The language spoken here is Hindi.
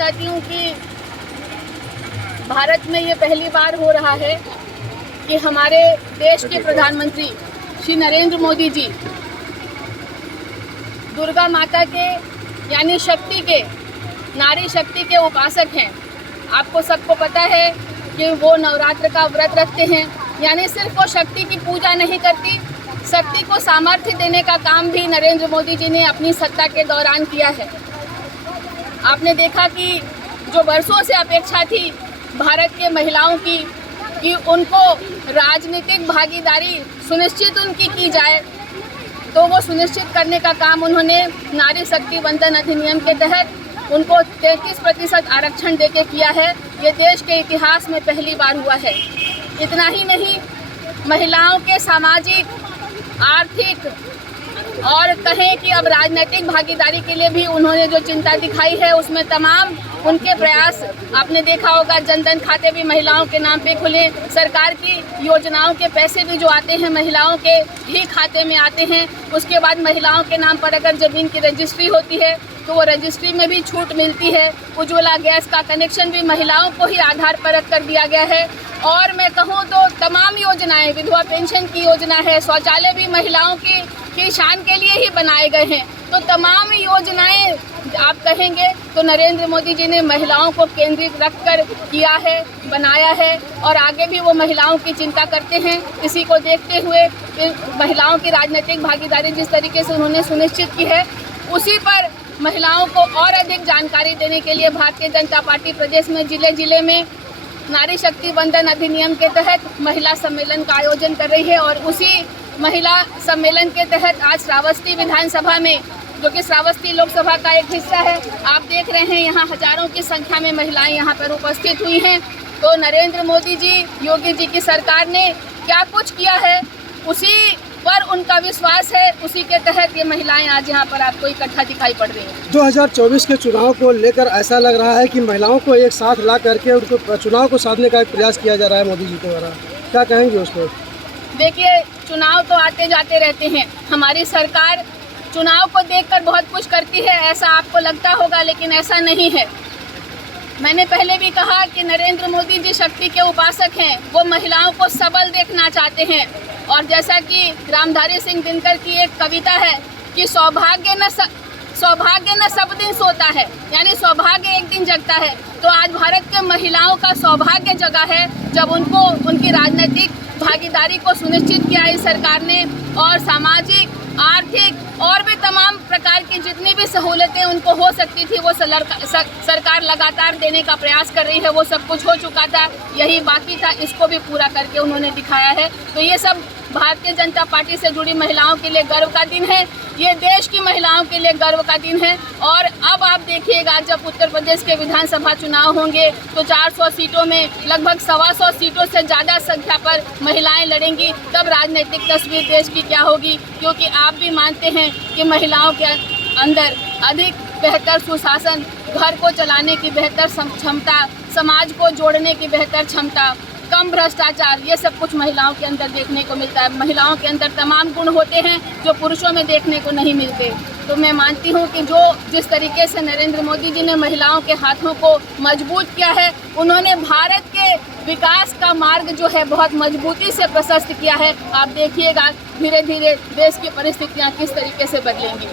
चाहती हूँ कि भारत में ये पहली बार हो रहा है कि हमारे देश के प्रधानमंत्री श्री नरेंद्र मोदी जी दुर्गा माता के यानी शक्ति के, नारी शक्ति के उपासक हैं। आपको सबको पता है कि वो नवरात्र का व्रत रखते हैं, यानी सिर्फ वो शक्ति की पूजा नहीं करती, शक्ति को सामर्थ्य देने का काम भी नरेंद्र मोदी जी ने अपनी सत्ता के दौरान किया है। आपने देखा कि जो वर्षों से अपेक्षा थी भारत के महिलाओं की कि उनको राजनीतिक भागीदारी सुनिश्चित उनकी की जाए, तो वो सुनिश्चित करने का काम उन्होंने नारी शक्ति वंदन अधिनियम के तहत उनको 33% आरक्षण देके किया है। ये देश के इतिहास में पहली बार हुआ है। इतना ही नहीं, महिलाओं के सामाजिक, आर्थिक और कहें कि अब राजनीतिक भागीदारी के लिए भी उन्होंने जो चिंता दिखाई है, उसमें तमाम उनके प्रयास, आपने देखा होगा जनधन खाते भी महिलाओं के नाम पे खुले, सरकार की योजनाओं के पैसे भी जो आते हैं महिलाओं के ही खाते में आते हैं। उसके बाद महिलाओं के नाम पर अगर ज़मीन की रजिस्ट्री होती है तो वो रजिस्ट्री में भी छूट मिलती है। उज्ज्वला गैस का कनेक्शन भी महिलाओं को ही आधार पर रख कर दिया गया है। और मैं कहूँ तो तमाम योजनाएं, विधवा पेंशन की योजना है, शौचालय भी महिलाओं की शान के लिए ही बनाए गए हैं। तो तमाम योजनाएं आप कहेंगे तो नरेंद्र मोदी जी ने महिलाओं को केंद्रित रखकर किया है, बनाया है और आगे भी वो महिलाओं की चिंता करते हैं। इसी को देखते हुए महिलाओं की राजनीतिक भागीदारी जिस तरीके से उन्होंने सुनिश्चित की है, उसी पर महिलाओं को और अधिक जानकारी देने के लिए भारतीय जनता पार्टी प्रदेश में जिले जिले में नारी शक्ति वंदन अधिनियम के तहत महिला सम्मेलन का आयोजन कर रही है। और उसी महिला सम्मेलन के तहत आज श्रावस्ती विधानसभा में, जो कि श्रावस्ती लोकसभा का एक हिस्सा है, आप देख रहे हैं यहाँ हजारों की संख्या में महिलाएं यहाँ पर उपस्थित हुई हैं। तो नरेंद्र मोदी जी, योगी जी की सरकार ने क्या कुछ किया है, उसी पर उनका विश्वास है, उसी के तहत ये महिलाएं आज यहाँ पर आपको इकट्ठा दिखाई पड़ रही हैं। 2024 के चुनाव को लेकर ऐसा लग रहा है कि महिलाओं को एक साथ ला करके उनको चुनाव को साधने का एक प्रयास किया जा रहा है मोदी जी के द्वारा, क्या कहेंगे उस पर? देखिए, चुनाव तो आते जाते रहते हैं। हमारी सरकार चुनाव को देखकर बहुत कुछ करती है, ऐसा आपको लगता होगा, लेकिन ऐसा नहीं है। मैंने पहले भी कहा कि नरेंद्र मोदी जी शक्ति के उपासक हैं, वो महिलाओं को सबल देखना चाहते हैं। और जैसा कि रामधारी सिंह दिनकर की एक कविता है कि सौभाग्य न सब दिन सोता है, यानी सौभाग्य एक दिन जगता है। तो आज भारत के महिलाओं का सौभाग्य जगा है जब उनको उनकी राजनीतिक भागीदारी को सुनिश्चित किया इस सरकार ने, और सामाजिक, आर्थिक और भी तमाम प्रकार की जितनी भी सहूलतें उनको हो सकती थी वो सरकार लगातार देने का प्रयास कर रही है। वो सब कुछ हो चुका था, यही बाकी था, इसको भी पूरा करके उन्होंने दिखाया है। तो ये सब भारतीय जनता पार्टी से जुड़ी महिलाओं के लिए गर्व का दिन है, ये देश की महिलाओं के लिए गर्व का दिन है। और अब आप देखिएगा, जब उत्तर प्रदेश के विधानसभा चुनाव होंगे तो 400 सीटों में लगभग 125 सीटों से ज़्यादा संख्या पर महिलाएं लड़ेंगी, तब राजनीतिक तस्वीर देश की क्या होगी। क्योंकि आप भी मानते हैं कि महिलाओं के अंदर अधिक बेहतर सुशासन, घर को चलाने की बेहतर क्षमता, समाज को जोड़ने की बेहतर क्षमता, कम भ्रष्टाचार, ये सब कुछ महिलाओं के अंदर देखने को मिलता है। महिलाओं के अंदर तमाम गुण होते हैं जो पुरुषों में देखने को नहीं मिलते। तो मैं मानती हूँ कि जिस तरीके से नरेंद्र मोदी जी ने महिलाओं के हाथों को मजबूत किया है, उन्होंने भारत के विकास का मार्ग जो है बहुत मजबूती से प्रशस्त किया है। आप देखिएगा धीरे धीरे देश की परिस्थितियाँ किस तरीके से बदलेंगी।